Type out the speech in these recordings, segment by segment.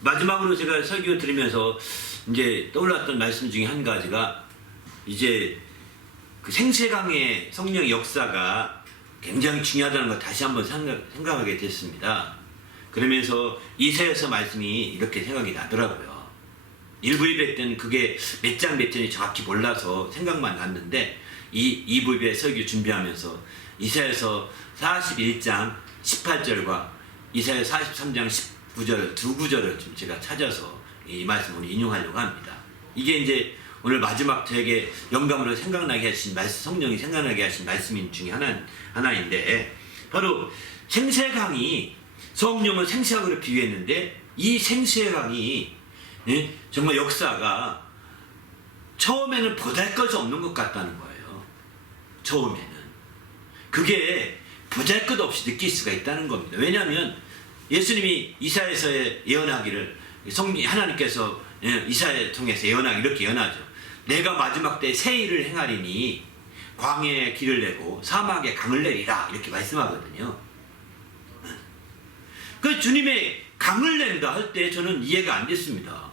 마지막으로 제가 설교 들으면서 이제 떠올랐던 말씀 중에 한 가지가 이제 그 생세강의 성령의 역사가 굉장히 중요하다는 걸 다시 한번 생각하게 됐습니다. 그러면서 이사야서 말씀이 이렇게 생각이 나더라고요. 일부 예배 때는 그게 몇 장 몇 절이 정확히 몰라서 생각만 났는데 이 부예배 설교 준비하면서 이사야서 41장 18절과 이사야서 43장 19절 두 구절을 좀 제가 찾아서 이 말씀을 인용하려고 합니다. 이게 이제 오늘 마지막 저에게 영감으로 생각나게 하신 말씀, 성령이 생각나게 하신 말씀 중에 하나인데 바로 생세강이 성령을 생세강으로 비유했는데 이 생세강이 정말 역사가 처음에는 보잘것이 없는 것 같다는 거예요. 처음에는 그게 보잘것없이 느낄 수가 있다는 겁니다. 왜냐하면 예수님이 이사야서에 예언하기를 하나님께서 이사야를 통해서 이렇게 예언하죠. 내가 마지막 때 새 일을 행하리니 광야에 길을 내고 사막에 강을 내리라 이렇게 말씀하거든요. 그 주님의 강을 낸다 할 때 저는 이해가 안 됐습니다.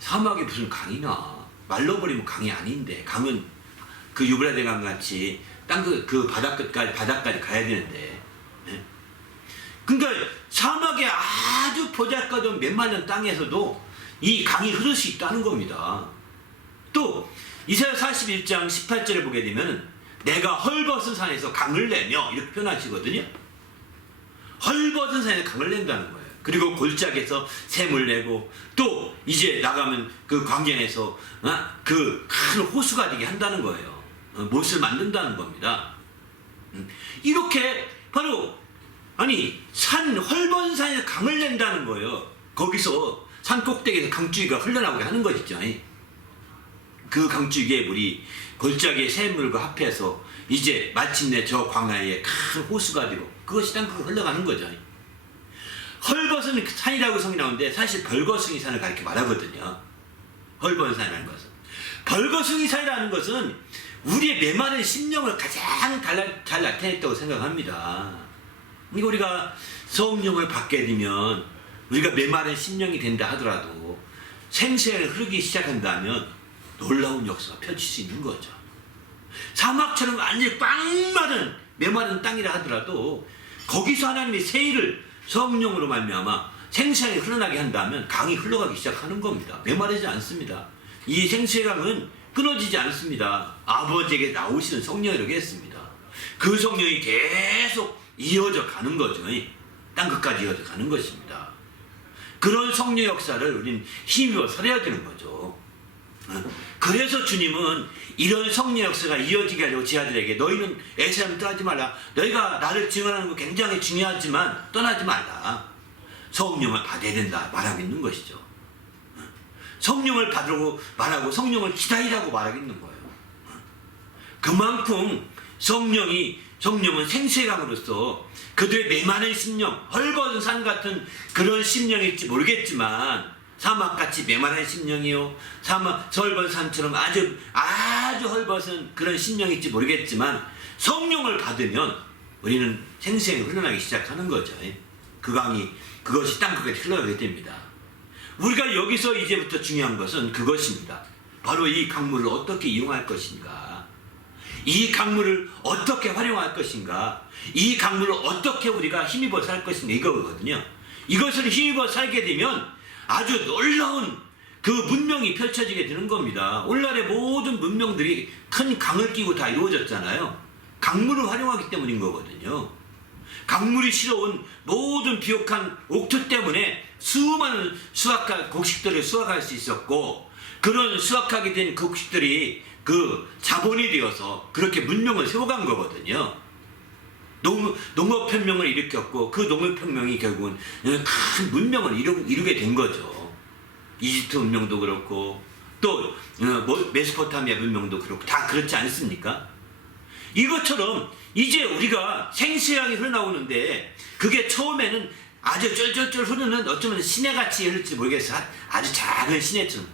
사막에 무슨 강이나 말라버리면 강이 아닌데 강은 그 유브라데 강 같이 땅 그 바닥까지 가야 되는데 그러니까 사막에 아주 보잘것없는 메마른 땅에서도 이 강이 흐를 수 있다는 겁니다. 또 이사야 41장 18절에 보게 되면 내가 헐벗은 산에서 강을 내며 이렇게 표현하시거든요. 헐벗은 산에서 강을 낸다는 거예요. 그리고 골짜기에서 샘을 내고 또 이제 나가면 그 광야에서 그 큰 호수가 되게 한다는 거예요. 못을 만든다는 겁니다. 이렇게 바로 헐벗은 산에서 강을 낸다는 거예요. 거기서 산 꼭대기에서 강줄기가 흘러나오게 하는 것이죠. 그 강줄기의 물이 골짜기의 샘물과 합해서 이제 마침내 저 광야에 큰 호수가 되고 그것이 땅으로 흘러가는 거죠. 헐벗은 산이라고 성이 나오는데 사실 벌거숭이 산을 가리켜 말하거든요. 헐벗은 산이라는 것은. 벌거숭이 산이라는 것은 우리의 메마른 심령을 가장 잘 나타냈다고 생각합니다. 우리가 성령을 받게 되면 우리가 메마른 심령이 된다 하더라도 생수가 흐르기 시작한다면 놀라운 역사가 펼칠 수 있는 거죠. 사막처럼 완전히 꽉마른 메마른 땅이라 하더라도 거기서 하나님의 새 일을 성령으로 말미암아 생수가 흘러나게 한다면 강이 흘러가기 시작하는 겁니다. 메마르지 않습니다. 이 생수의 강은 끊어지지 않습니다. 아버지에게 나오시는 성령이라고 했습니다. 그 성령이 계속 이어져 가는 거죠. 땅 끝까지 이어져 가는 것입니다. 그런 성령 역사를 우리는 힘입어 살아야 되는 거죠. 그래서 주님은 이런 성령 역사가 이어지게 하려고 제 아들에게 너희는 애사람을 떠나지 말라. 너희가 나를 증언하는 거 굉장히 중요하지만 떠나지 말라. 성령을 받아야 된다 말하고 있는 것이죠. 성령을 받으라고 말하고 성령을 기다리라고 말하고 있는 거예요. 그만큼 성령은 생수의 강으로서 그들의 메마른 심령, 헐벗은 산 같은 그런 심령일지 모르겠지만 사막같이 메마른 심령이요 헐벗은 산처럼 아주 헐벗은 그런 심령일지 모르겠지만 성령을 받으면 우리는 생수에 흘러나기 시작하는 거죠. 그것이 땅 끝까지 흘러가게 됩니다. 우리가 여기서 이제부터 중요한 것은 그것입니다. 바로 이 강물을 어떻게 이용할 것인가, 이 강물을 어떻게 활용할 것인가, 이 강물을 어떻게 우리가 힘입어 살 것인가 이거거든요. 이것을 힘입어 살게 되면 아주 놀라운 그 문명이 펼쳐지게 되는 겁니다. 오늘날의 모든 문명들이 큰 강을 끼고 다 이루어졌잖아요. 강물을 활용하기 때문인 거거든요. 강물이 실어온 모든 비옥한 옥토 때문에 수많은 곡식들을 수확할 수 있었고 그런 수확하게 된 곡식들이 그 자본이 되어서 그렇게 문명을 세워간 거거든요. 농업혁명을 일으켰고 그 농업혁명이 결국은 큰 문명을 이루게 된 거죠. 이집트 문명도 그렇고 또 메소포타미아 문명도 그렇고 다 그렇지 않습니까? 이것처럼 이제 우리가 생수의 강이 흘러나오는데 그게 처음에는 아주 쫄쫄쫄 흐르는 어쩌면 시내같이 흐를지 모르겠어요. 아주 작은 시내처럼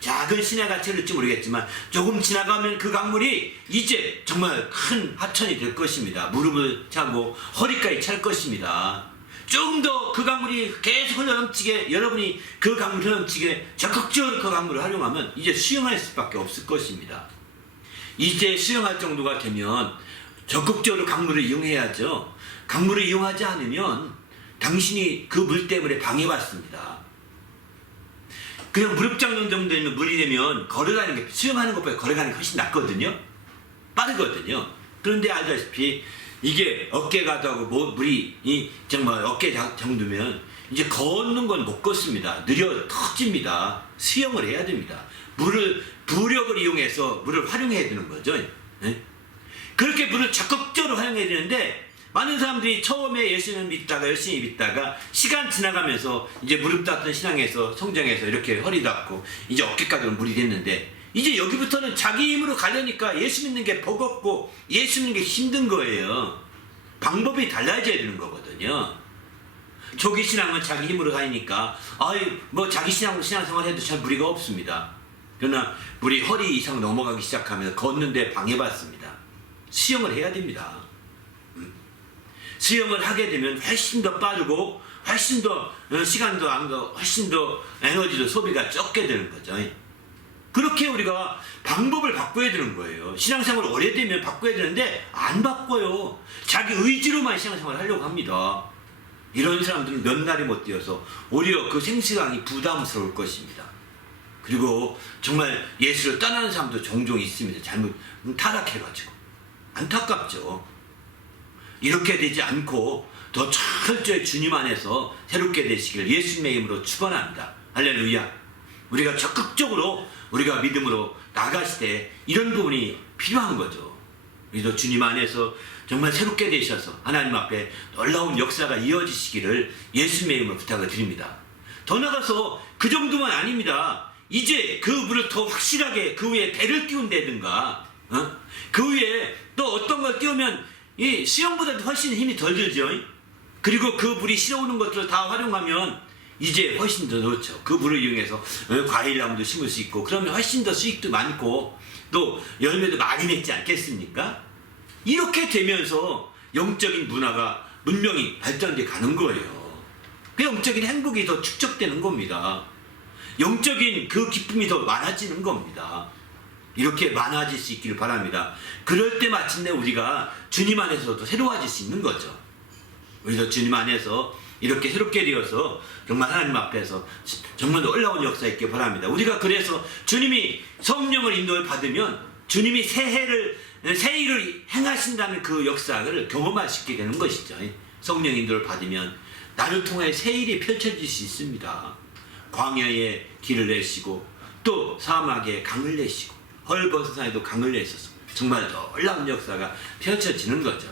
작은 시내같이 흐를지 모르겠지만 조금 지나가면 그 강물이 이제 정말 큰 하천이 될 것입니다. 무릎을 차고 허리까지 찰 것입니다. 좀 더 그 강물이 계속 흘러넘치게, 여러분이 그 강물 흘러넘치게 적극적으로 그 강물을 활용하면 이제 수영할 수밖에 없을 것입니다. 이제 수영할 정도가 되면 적극적으로 강물을 이용해야죠. 강물을 이용하지 않으면 당신이 그 물 때문에 방해받습니다. 그냥 무릎 장는 정도 되면 물이 되면 걸어가는 게, 수영하는 것보다 걸어가는 게 훨씬 낫거든요. 빠르거든요. 그런데 알다시피 이게 어깨가 하고 물이 정말 어깨 정도면 이제 걷는 건 못 걷습니다. 느려 터집니다. 수영을 해야 됩니다. 부력을 이용해서 물을 활용해야 되는 거죠. 네? 그렇게 물을 적극적으로 활용해야 되는데, 많은 사람들이 처음에 예수님 믿다가 열심히 믿다가 시간 지나가면서 이제 무릎 닿던 신앙에서 성장해서 이렇게 허리 닿고 이제 어깨까지는 물이 됐는데, 이제 여기부터는 자기 힘으로 가려니까 예수 믿는 게 버겁고 예수 믿는 게 힘든 거예요. 방법이 달라져야 되는 거거든요. 초기 신앙은 자기 힘으로 가니까 뭐 자기 신앙생활 해도 잘 무리가 없습니다. 그러나 물이 허리 이상 넘어가기 시작하면 걷는데 방해받습니다. 수영을 해야 됩니다. 수영을 하게 되면 훨씬 더 빠르고 훨씬 더 시간도 안 가, 훨씬 더 에너지도 소비가 적게 되는 거죠. 그렇게 우리가 방법을 바꿔야 되는 거예요. 신앙생활 오래되면 바꿔야 되는데 안 바꿔요. 자기 의지로만 신앙생활을 하려고 합니다. 이런 사람들은 몇 날이 못 되어서 오히려 그 생시강이 부담스러울 것입니다. 그리고 정말 예수를 떠나는 사람도 종종 있습니다. 잘못 타락해가지고. 안타깝죠. 이렇게 되지 않고 더 철저히 주님 안에서 새롭게 되시길 예수님의 이름으로 축원합니다. 할렐루야. 우리가 적극적으로 우리가 믿음으로 나가실 때 이런 부분이 필요한 거죠. 우리도 주님 안에서 정말 새롭게 되셔서 하나님 앞에 놀라운 역사가 이어지시기를 예수님의 이름으로 부탁을 드립니다. 더 나가서 그 정도만 아닙니다. 이제 그 물을 더 확실하게 그 위에 배를 띄운다든가, 그 위에 또 어떤 걸 띄우면 이 수영보다도 훨씬 힘이 덜 들죠. 그리고 그 물이 실어오는 것들을 다 활용하면 이제 훨씬 더 좋죠. 그 물을 이용해서 과일나무도 심을 수 있고, 그러면 훨씬 더 수익도 많고 또 열매도 많이 맺지 않겠습니까? 이렇게 되면서 영적인 문명이 발전돼 가는 거예요. 그 영적인 행복이 더 축적되는 겁니다. 영적인 그 기쁨이 더 많아지는 겁니다. 이렇게 많아질 수 있기를 바랍니다. 그럴 때 마침내 우리가 주님 안에서도 새로워질 수 있는 거죠. 우리도 주님 안에서 이렇게 새롭게 되어서 정말 하나님 앞에서 정말 놀라운 역사 있길 바랍니다. 우리가 그래서 주님이 성령을 인도를 받으면 주님이 새 일을 행하신다는 그 역사를 경험할 수 있게 되는 것이죠. 성령 인도를 받으면 나를 통해 새 일이 펼쳐질 수 있습니다. 광야에 길을 내시고 또 사막에 강을 내시고 헐벗은 산에도 강을 내셔서 정말 놀라운 역사가 펼쳐지는 거죠.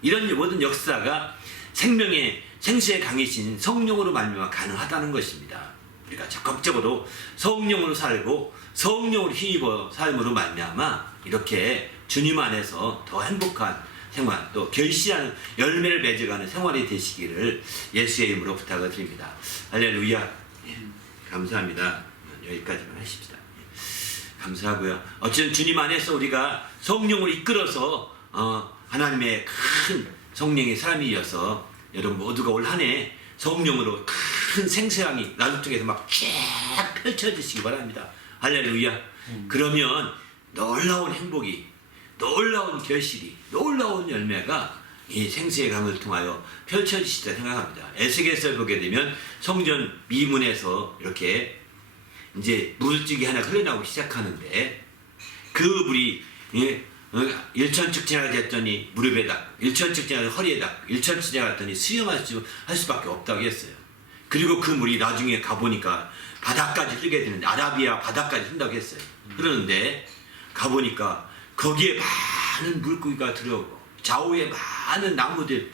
이런 모든 역사가 생수의 강이신 성령으로 말미암아 가능하다는 것입니다. 우리가 적극적으로 성령으로 살고 성령으로 힘입어 삶으로 말미암아 이렇게 주님 안에서 더 행복한 생활, 또 결실하는 열매를 맺어가는 생활이 되시기를 예수의 이름으로 부탁을 드립니다. 할렐루야. 감사합니다. 여기까지만 하십시다. 감사하고요. 어쨌든 주님 안에서 우리가 성령을 이끌어서 하나님의 큰 성령의 사람이어서 여러분 모두가 올 한 해 성령으로 큰 생사랑이 나를 통해서 막 쫙 펼쳐지시기 바랍니다. 할렐루야. 그러면 놀라운 행복이, 놀라운 결실이, 놀라운 열매가 이 생수의 강을 통하여 펼쳐지시다 생각합니다. 에스겔서를 보게 되면 성전 미문에서 이렇게 이제 물줄기 하나 흘러나오기 시작하는데, 그 물이 일천측 지나갔더니 무릎에 닿고, 일천측 지나가 허리에 닿고, 일천측 지나갔더니 수영할 수밖에 없다고 했어요. 그리고 그 물이 나중에 가보니까 바다까지 흐르게 되는데, 아라비아 바다까지 흐른다고 했어요. 그러는데 가보니까 거기에 많은 물고기가 들어오고 좌우에 많은 나무들,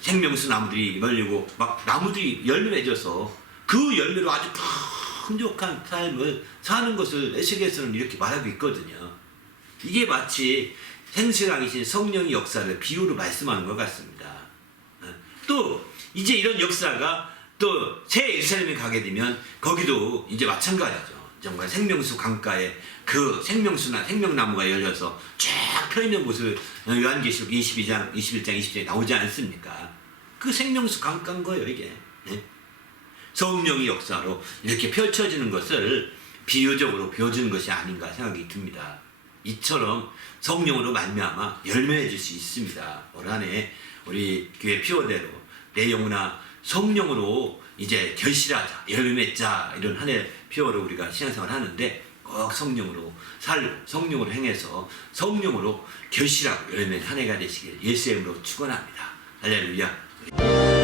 생명수 나무들이 열리고 막 나무들이 열매 맺어서 그 열매로 아주 풍족한 삶을 사는 것을 에스겔서는 이렇게 말하고 있거든요. 이게 마치 생수강이신 성령의 역사를 비유로 말씀하는 것 같습니다. 또 이제 이런 역사가 또 새 예루살렘에 가게 되면 거기도 이제 마찬가지죠. 정말 생명수 강가에 그 생명나무가 열려서 쫙 펴있는 모습을 요한계시록 22장, 21장, 20장에 나오지 않습니까? 그 생명수 강가인 거예요 이게. 예? 성령의 역사로 이렇게 펼쳐지는 것을 비유적으로 보여주는 것이 아닌가 생각이 듭니다. 이처럼 성령으로 말미암아 열매해질 수 있습니다. 올 한해 우리 교회 피워대로 내 영혼아 성령으로 이제 결실하자, 열매맺자, 이런 한 해 피워로 우리가 신앙생활 하는데 꼭 성령으로 살고 성령으로 행해서 성령으로 결실하고 열매한 한 해가 되시길 예수의 이름으로 축원합니다. 할렐루야.